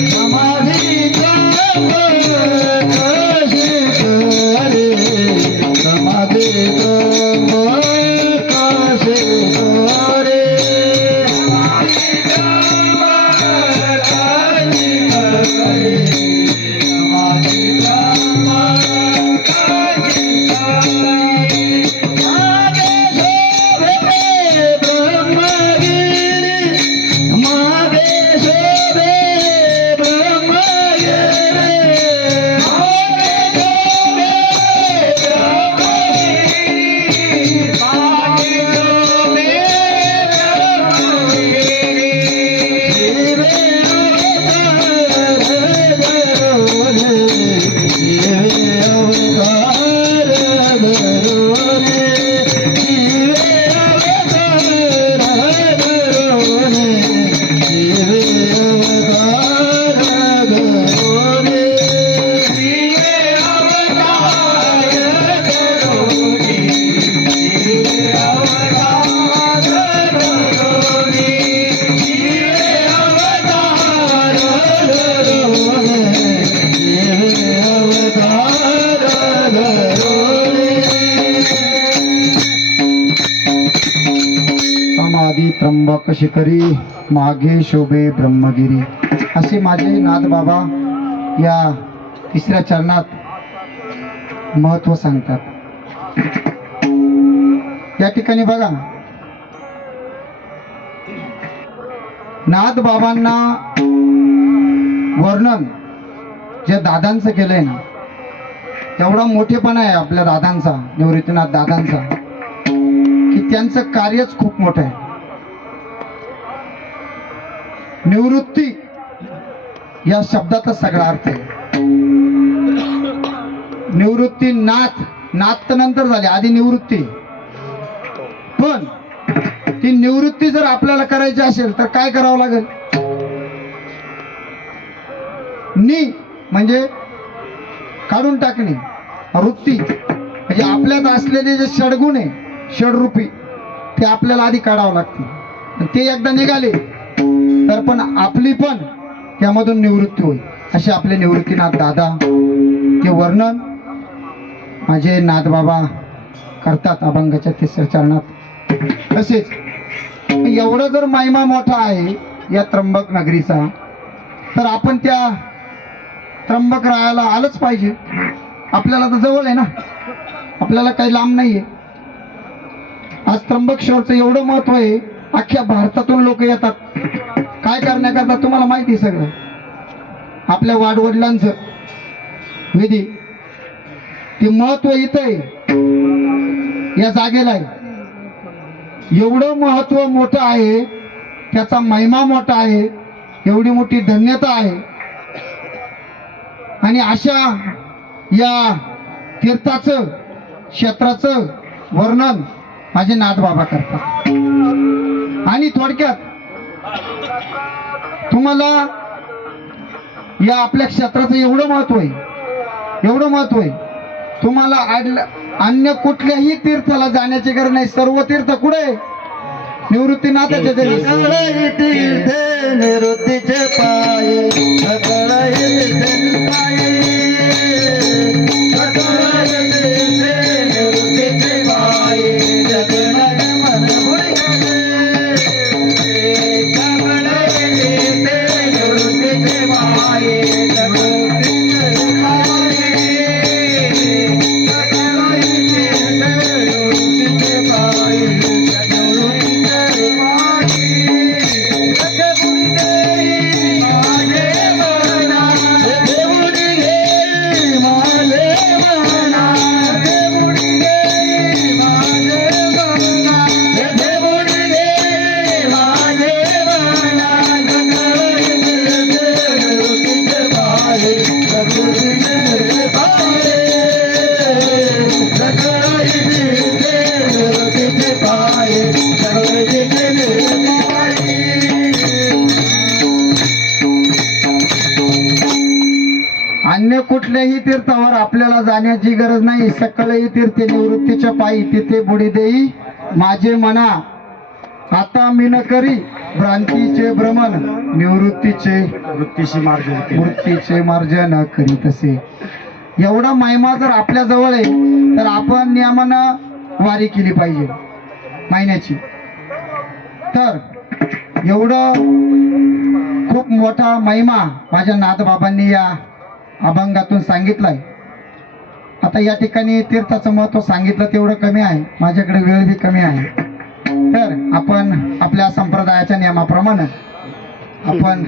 समाधी त्र्यंबक शिखरे समाधी त्र्यंबक शिखरे त्र्यंबक शिखरी मागे शोभे ब्रह्मगिरी, असे माझे नाथ बाबा या तिसऱ्या चरणात महत्व सांगतात. या ठिकाणी बघा, नाथ बाबांना वर्णन जे दादांचं केलंय ना, एवढा मोठेपणा आहे आपल्या दादांचा, निवृत्तीनाथ दादांचा, की त्यांचं कार्यच खूप मोठं आहे. निवृत्ती या शब्दातच सगळा अर्थ आहे. निवृत्ती नाथ, नाथ तर नंतर झाले, आधी निवृत्ती. पण ती निवृत्ती जर आपल्याला करायची असेल तर काय करावं लागेल? नि म्हणजे काढून टाकणे, वृत्ती म्हणजे आपल्यात असलेले जे षडगुण आहे, षडरूपी, ते आपल्याला आधी काढावं लागते. ते एकदा निघाले तर पण आपली पण त्यामधून निवृत्ती होईल. असे आपले निवृत्तीनाथ दादा ते वर्णन माझे नाथ बाबा करतात अभंगाच्या तिसऱ्या चरणात. तसेच एवढं जर महिमा मोठा आहे या त्र्यंबक नगरीचा, तर आपण त्या त्र्यंबक राहायला आलंच पाहिजे. आपल्याला तर जवळ आहे ना, आपल्याला काही लांब नाहीये. आज त्र्यंबकेश्वरचं एवढं महत्व आहे, अख्ख्या भारतातून लोक येतात. काय करण्याकरता तुम्हाला माहिती सगळं, आपल्या वाडवडिलांचं विधी. ते महत्व इथं आहे, या जागेला आहे. एवढं महत्व मोठं आहे, त्याचा महिमा मोठा आहे, एवढी मोठी धन्यता आहे. आणि अशा या तीर्थाचं, क्षेत्राचं वर्णन माझे नाथ बाबा करतात. आणि थोडक्यात तुम्हाला या आपल्या क्षेत्राचं एवढं महत्व आहे, एवढं महत्व आहे, तुम्हाला अन्य कुठल्याही तीर्थाला जाण्याची गरज नाही. सर्व तीर्थ कुठे? निवृत्तीनाथाच्या घरी. निवृत्तीचे पाय अन्य कुठल्याही तीर्थावर आपल्याला जाण्याची गरज नाही. सकळही तीर्थे निवृत्तीच्या पायी, तिथे बुडी देई माझे मना. आता मी न करी भ्रांतीचे भ्रमण, निवृत्तीचे वृत्तीचे मार्जन करी तसे. एवढा महिमा जर आपल्या जवळ आहे, तर आपण नियमानं वारी केली पाहिजे महिन्याची. तर एवढं खूप मोठा महिमा माझ्या नाथबाबांनी या अभंगातून सांगितलाय. आता या ठिकाणी तीर्थाचं महत्व सांगितलं तेवढं कमी आहे, माझ्याकडे वेळ बी कमी आहे. तर आपण आपल्या संप्रदायाच्या नियमाप्रमाणे आपण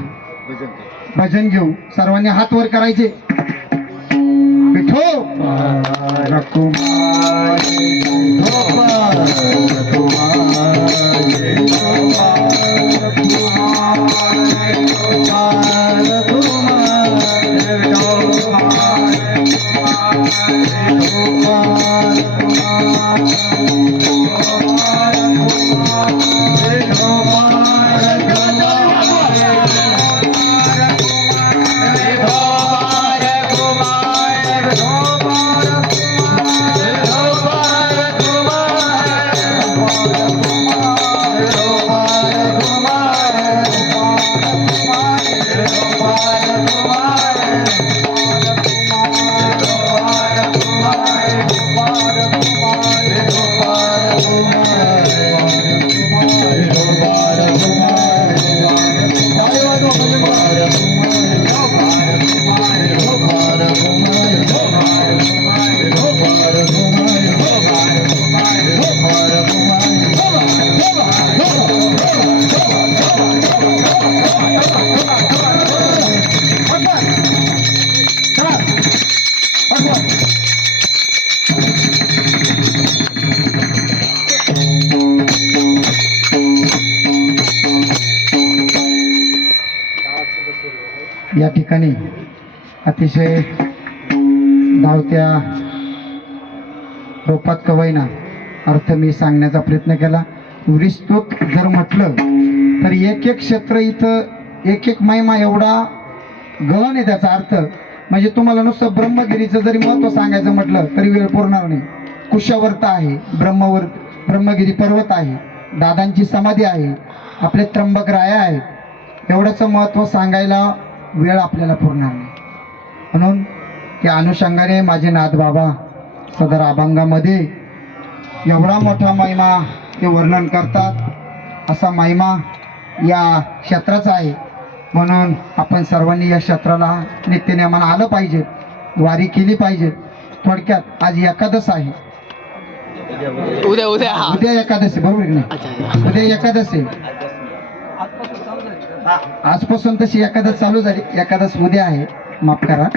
भजन घेऊ. सर्वांनी हात वर करायचे. विठो या ठिकाणी अतिशय धावत्या रोपात कवयना अर्थ मी सांगण्याचा प्रयत्न केला. विस्तृत जर म्हटलं तर एक एक क्षेत्र इथं एक एक महिमा एवढा गहन आहे त्याचा अर्थ. म्हणजे तुम्हाला नुसतं ब्रह्मगिरीचं जरी महत्त्व सांगायचं म्हटलं तरी वेळ पुरणार नाही. कुशावर्त आहे, ब्रह्मगिरी पर्वत आहे, दादांची समाधी आहे, आपले त्र्यंबक राया आहेत. एवढ्याचं महत्त्व सांगायला वेळ आपल्याला पुरणार नाही. म्हणून त्या अनुषंगाने माझे नाथबाबा सदर अभंगामध्ये एवढा मोठा महिमा ते वर्णन करतात. असा महिमा या क्षेत्राचा आहे. म्हणून आपण सर्वांनी या क्षेत्राला नित्यनेमानं आलं पाहिजे, वारी केली पाहिजे. थोडक्यात आज एकादश आहे, उद्या एकादशी, बरोबर की नाही? उद्या एकादशी, आजपासून तशी एकादश चालू झाली. एकादश उद्या आहे, माफ करा.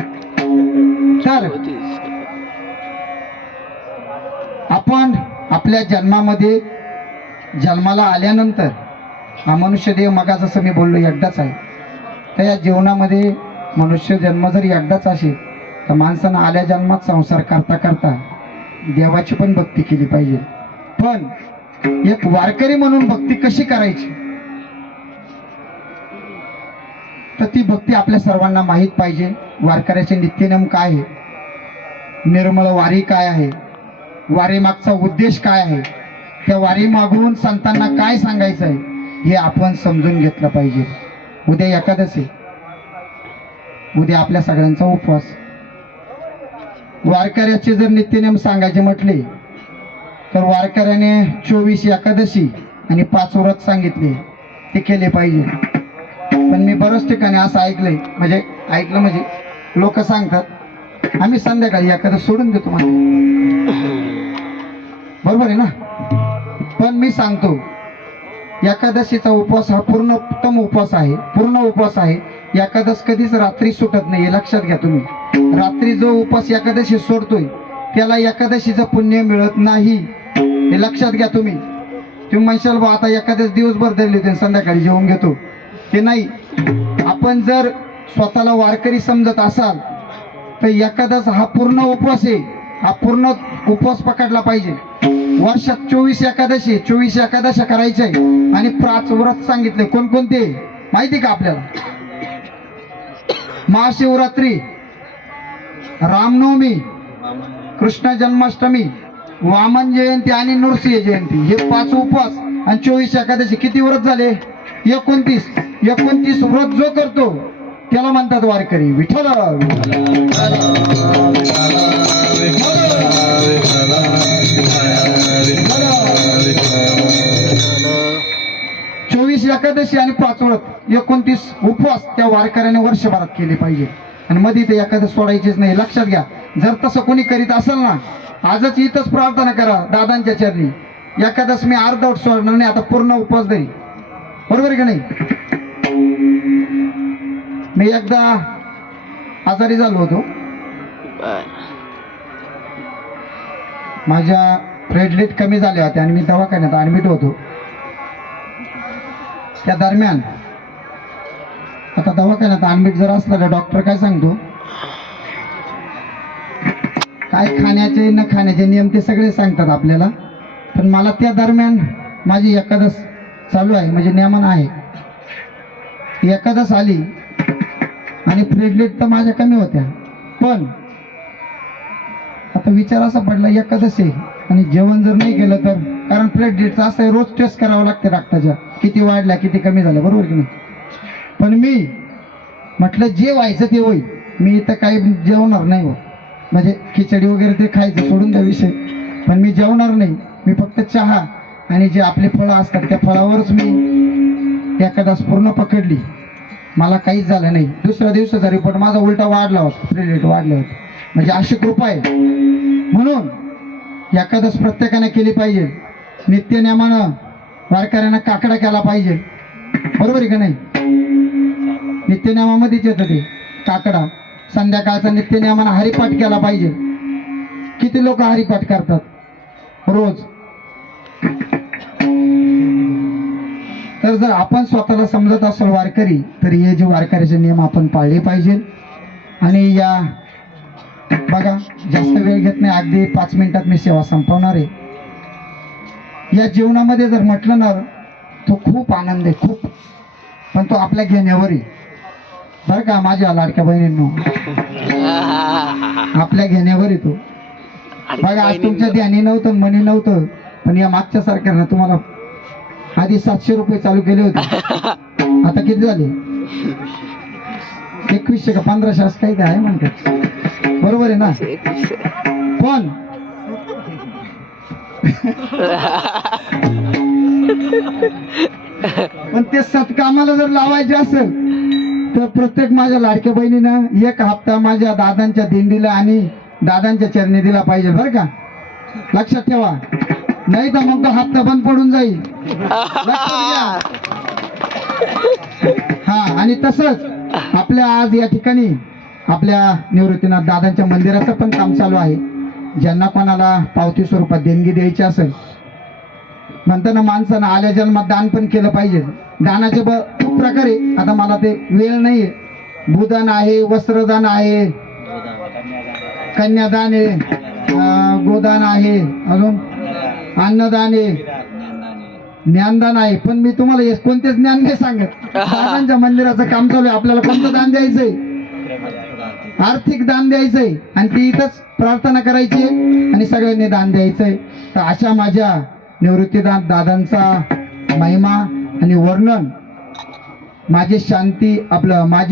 तर आपण आपल्या जन्मामध्ये जन्माला आल्यानंतर हा मनुष्य देह मगा जसं मी बोललो एकदाच आहे. तर या जीवनामध्ये मनुष्य जन्म जर एकदाच असेल तर माणसानं आल्या जन्मात संसार करता करता देवाची पण भक्ती केली पाहिजे. पण एक वारकरी म्हणून भक्ती कशी करायची तर ती भक्ती आपल्या सर्वांना माहीत पाहिजे. वारकऱ्याचे नित्यनेम काय आहे, निर्मळ वारी काय आहे, वारी मागचा उद्देश काय आहे, त्या वारी मागून संतांना काय सांगायचं आहे हे आपण समजून घेतलं पाहिजे. उद्या एकादशी, उद्या आपल्या सगळ्यांचा उपवास. वारकऱ्याचे जर नित्यनेम सांगायचे म्हटले तर वारकऱ्याने 24 एकादशी आणि 5 व्रत सांगितले, ते केले पाहिजे. पण मी बऱ्याच ठिकाणी असं ऐकलंय, म्हणजे लोक सांगतात आम्ही संध्याकाळी एकादश सोडून देतो म्हणजे, बरोबर आहे ना? पण मी सांगतो एकादशीचा उपवास हा पूर्ण उपवास आहे. एकादश कधीच रात्री सुटत नाही, हे लक्षात घ्या तुम्ही. रात्री जो उपवास एकादशी सोडतोय त्याला एकादशीचं पुण्य मिळत नाही, हे लक्षात घ्या तुम्ही. तुम्ही म्हणशाल बा आता एकादश दिवसभर धरले होते संध्याकाळी जेवून घेतो, ते नाही. आपण जर स्वतःला वारकरी समजत असाल तर एकादश हा पूर्ण उपवास आहे, हा पूर्ण उपवास पकडला पाहिजे. वर्षात 24 एकादशा करायच्या आहे. आणि 5 व्रत सांगितले, कोणकोणते माहिती का आपल्याला? महाशिवरात्री, रामनवमी, कृष्ण जन्माष्टमी, वामन जयंती आणि नृसिंह जयंती, हे 5 उपवास आणि 24 एकादशी. किती व्रत झाले? 29 व्रत जो करतो त्याला म्हणतात वारकरी. विठ्ठल 24 एकादशी आणि 5 व्रत, 29 उपवास त्या वारकऱ्याने वर्षभरात केले पाहिजे. आणि मध्ये ते एकादश सोडायचीच नाही, लक्षात घ्या. जर तसं कोणी करीत असेल ना, आजच इथंच प्रार्थना करा दादांच्या चरणी, एकादश मी अर्धवट सोडणार नाही, आता पूर्ण उपवास देईल. बरोबर की नाही? मी एकदा आजारी झालो होतो, माझ्या प्लेटलेट कमी झाल्या होत्या आणि मी दवाखान्यात ऍडमिट होतो. त्या दरम्यान आता दवाखान्यात ऍडमिट जर असला तर डॉक्टर काय सांगतो, काय खाण्याचे न खाण्याचे नियम ते सगळे सांगतात आपल्याला. पण मला त्या दरम्यान माझी एकादश चालू आहे, म्हणजे नियमन आहे. एकादश आली आणि प्लेटलेट तर माझ्या कमी होत्या. पण आता विचार असा पडला एकादश आहे आणि जेवण जर नाही केलं तर, कारण प्लेटलेटचं असं आहे रोज टेस्ट करावं लागते रक्ताच्या, किती वाढल्या किती कमी झाल्या, बरोबर की नाही? पण मी म्हटलं जे व्हायचं ते होईल, मी इथं काही जेवणार नाही हो, म्हणजे खिचडी वगैरे ते खायचं सोडून द्या विषय. पण मी जेवणार नाही, मी फक्त चहा आणि जे आपले फळं असतात त्या फळावरच मी एकादश पूर्ण पकडली. मला काहीच झालं नाही. दुसऱ्या दिवसाचा रिपोर्ट माझा उलटा वाढला होता, प्लेटलेट वाढले होते. म्हणजे अशी कृपा आहे. म्हणून एकादश प्रत्येकाने केली पाहिजे. नित्यनेमानं वारकऱ्यांना काकडा केला पाहिजे, बरोबर आहे का नाही? नित्यनेमामध्येच येतं ते काकडा. संध्याकाळचा नित्यनेमानं हरिपाठ केला पाहिजे. किती लोक हरिपाठ करतात रोज? तर जर आपण स्वतःला समजत असेल वारकरी, तर हे जे वारकऱ्याचे नियम आपण पाळले पाहिजे. आणि या बघा, जास्त वेळ घेत नाही, अगदी 5 मिनिटात मी सेवा संपवणार आहे. या जीवनामध्ये जर म्हटलं ना, तो खूप आनंद आहे, खूप, पण तो आपल्या घेण्यावर आहे बरं का माझ्या लाडक्या बहिणींनो. आपल्या घेण्यावर येतो. बघा, आज तुमच्या ध्यानी नव्हतं, मनी नव्हतं, पण या मागच्या सरकारनं तुम्हाला आधी 700 रुपये चालू केले होते, आता किती झाले? 2100 का 1500 असं काही आहे म्हणतात, बरोबर आहे ना? पण पण ते सत्कामाला जर लावायचे असेल तर प्रत्येक माझ्या लाडक्या बहिणीनं 1 हप्ता माझ्या दादांच्या दिंडीला आणि दादांच्या चरणी दिला पाहिजे बरं का, लक्षात ठेवा. नाही तर मग तो हप्ता बंद पडून जाईल, लक्षात घ्या. हा, आणि तसंच आपल्या आज या ठिकाणी आपल्या निवृत्तीनाथ दादांच्या मंदिराचं पण काम चालू आहे. ज्यांना कोणाला पावती स्वरूपात देणगी द्यायची असेल, म्हणताना माणसानं आल्या जन्मात दान पण केलं पाहिजे. दानाचे खूप प्रकार आहे, आता मला ते वेळ नाहीये. भूदान आहे, वस्त्रदान आहे, कन्यादान आहे, गोदान आहे, अजून अन्नदान आहे, ज्ञानदान आहे. पण मी तुम्हाला हे कोणतेच ज्ञान नाही सांगत. दादांच्या मंदिराचं काम चालू आहे, आपल्याला कोणतं दान द्यायचंय? आर्थिक दान द्यायचंय, आणि ती इथंच प्रार्थना करायची आणि सगळ्यांनी दान द्यायचंय. तर अशा माझ्या निवृत्तीनाथ दादांचा महिमा आणि वर्णन माझे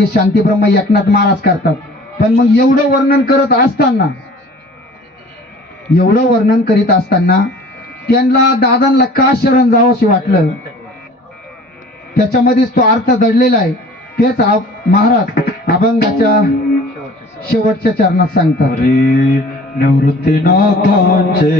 शांती ब्रह्म एकनाथ महाराज करतात. पण मग एवढं वर्णन करीत असताना त्यांना दादांना का शरण जावंशी वाटलं, त्याच्यामध्येच तो अर्थ दडलेला आहे. तेच महाराज अभंगाच्या शेवटच्या चरणात सांगतात. हरी निवृत्तीनाथांचे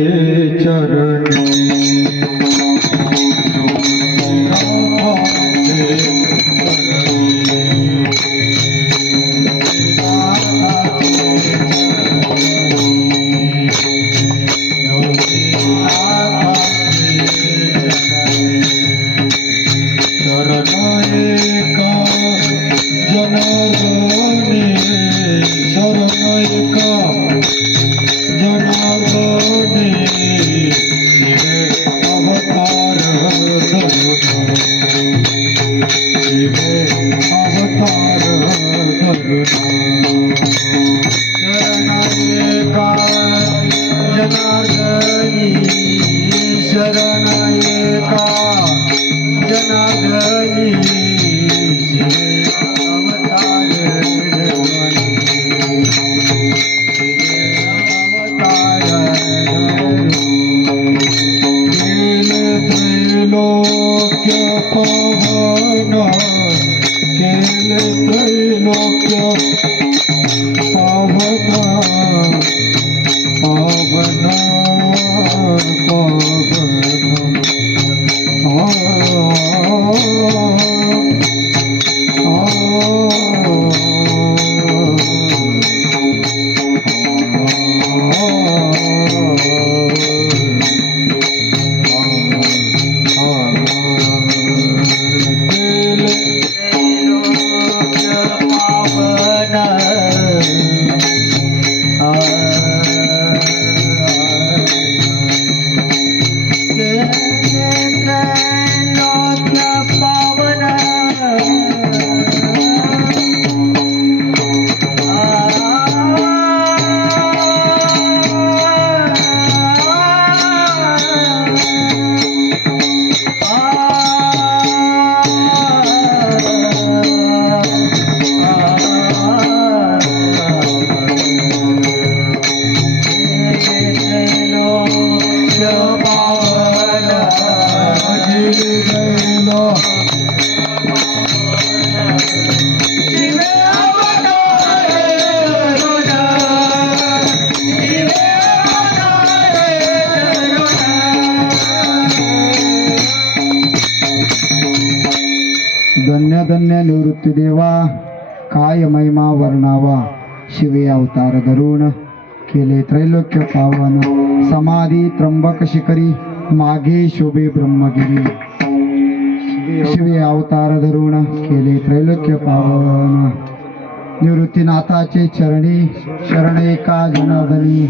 धन्य धन्य निवृत्ती देवा, काय महिमा वर्णावा. शिवे अवतार धरून केले त्रैलोक्य पावन. समाधी त्र्यंबक शिखरी, मागे शोभे ब्रह्मगिरी. शिवे अवतार धरून केले त्रैलोक्य पावन निवृत्तीनाथाचे चरणी शरण एका जनार्दनी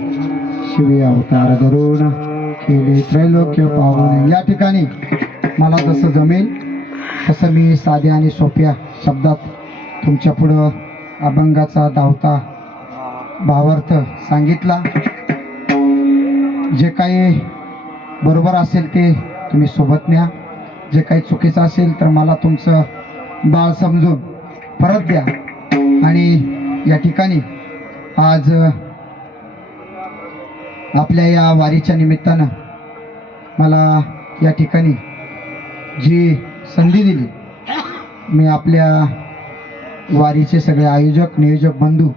शिवे अवतार धरून केले त्रैलोक्य पावन. या ठिकाणी मला जसं जमेल तसं मी साध्या आणि सोप्या शब्दात तुमच्या पुढं अभंगाचा धावता भावार्थ सांगितला. जे काही बरोबर असेल ते तुम्ही सोबत न्या, जे काही चुकीचं असेल तर मला तुमचं बाळ समजून परत द्या. आणि या ठिकाणी आज आपल्या या वारीच्या निमित्तानं मला या ठिकाणी जी संधी दिली, मी आपल्या वारीचे सगळे आयोजक नियोजक बंधू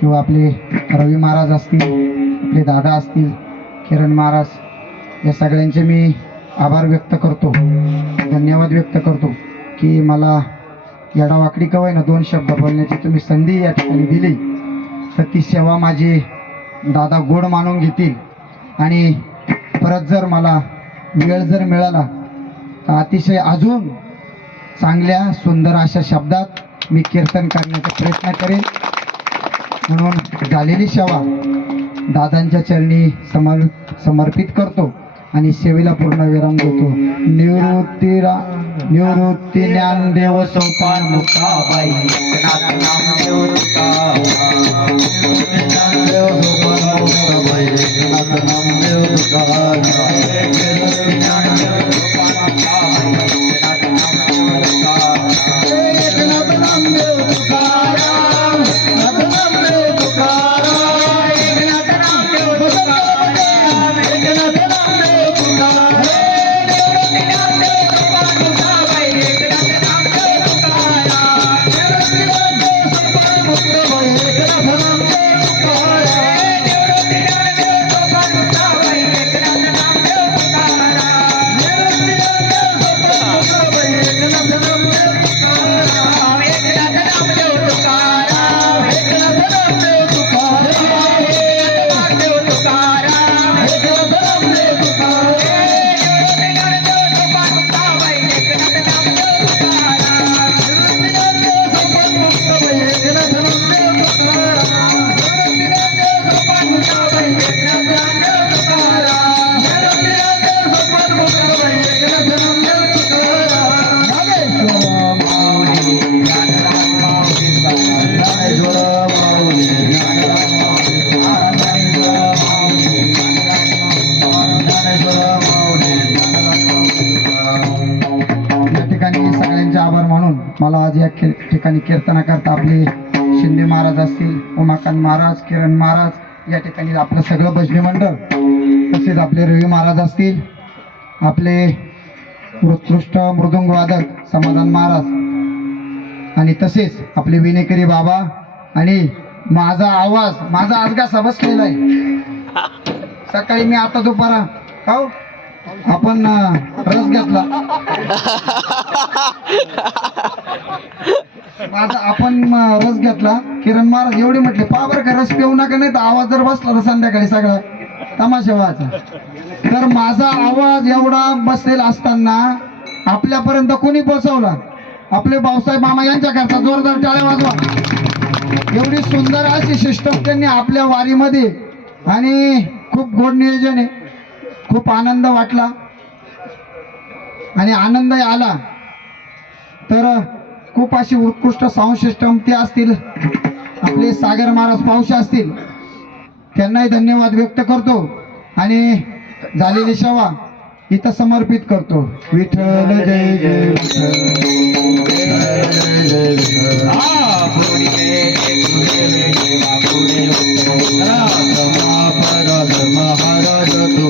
किंवा आपले रवी महाराज असतील, आपले दादा असतील, किरण महाराज, या सगळ्यांचे मी आभार व्यक्त करतो, धन्यवाद व्यक्त करतो की मला येडावाकडी कवाय ना 2 शब्द बोलण्याची तुम्ही संधी या ठिकाणी दिली. तर ती सेवा माझी दादा गोड मानून घेतील. आणि परत जर मला वेळ जर मिळाला तर अतिशय अजून चांगल्या सुंदर अशा शब्दात मी कीर्तन करण्याचा प्रयत्न करेन. म्हणून झालेली सेवा दादांच्या चरणी समर्पित करतो आणि सेवेला पूर्ण विराम देतो. निवृत्ती ज्ञानदेव सोपान मुक्ताबाई एकनाथ नामदेव तुकाराम. ज्ञानदेव सोपान मुक्ताबाई एकनाथ नामदेव तुकाराम. ज्ञानदेव सोपान मुक्ताबाई एकनाथ नामदेव तुकाराम. एकनाथ नामदेव तुकाराम. एकनाथ नामदेव तुकाराम. एकनाथ नामदेव तुकाराम. एकनाथ नामदेव तुकाराम. मला आज या ठिकाणी कीर्तनाकरता आपले शिंदे महाराज असतील, उमाकांत महाराज, किरण महाराज, या ठिकाणी आपलं सगळं भजनी मंडळ, तसेच आपले रवी महाराज असतील, आपले उत्कृष्ट मृदुंग वादक समाधान महाराज, आणि तसेच आपले विनेकरी बाबा. आणि माझा आज कसा बसलेला आहे. सकाळी मी आता दुपारा खाऊ आपण रस घेतला, आपण रस घेतला. किरण महाराज एवढे म्हटले, पहा बरं का रस पिऊ नका, नाही तर आवाज जर बसला तर संध्याकाळी सगळा तमाशा व्हायचा. तर माझा आवाज एवढा बसलेला असताना आपल्यापर्यंत कोणी पोहोचवला? आपले भाऊसाहेब मामा यांच्याकरता जोरदार टाळ्या वाजवा. एवढी सुंदर अशी सिस्टम त्यांनी आपल्या वारीमध्ये, आणि खूप गोड नियोजन आहे. खूप आनंद वाटला आणि आनंद आला. तर खूप अशी उत्कृष्ट साऊंड सिस्टम ते असतील, आपले सागर महाराज पावशे असतील, त्यांनाही धन्यवाद व्यक्त करतो आणि झालेली सेवा इथं समर्पित करतो. विठ्ठल जय जय विठ्ठल. महाराज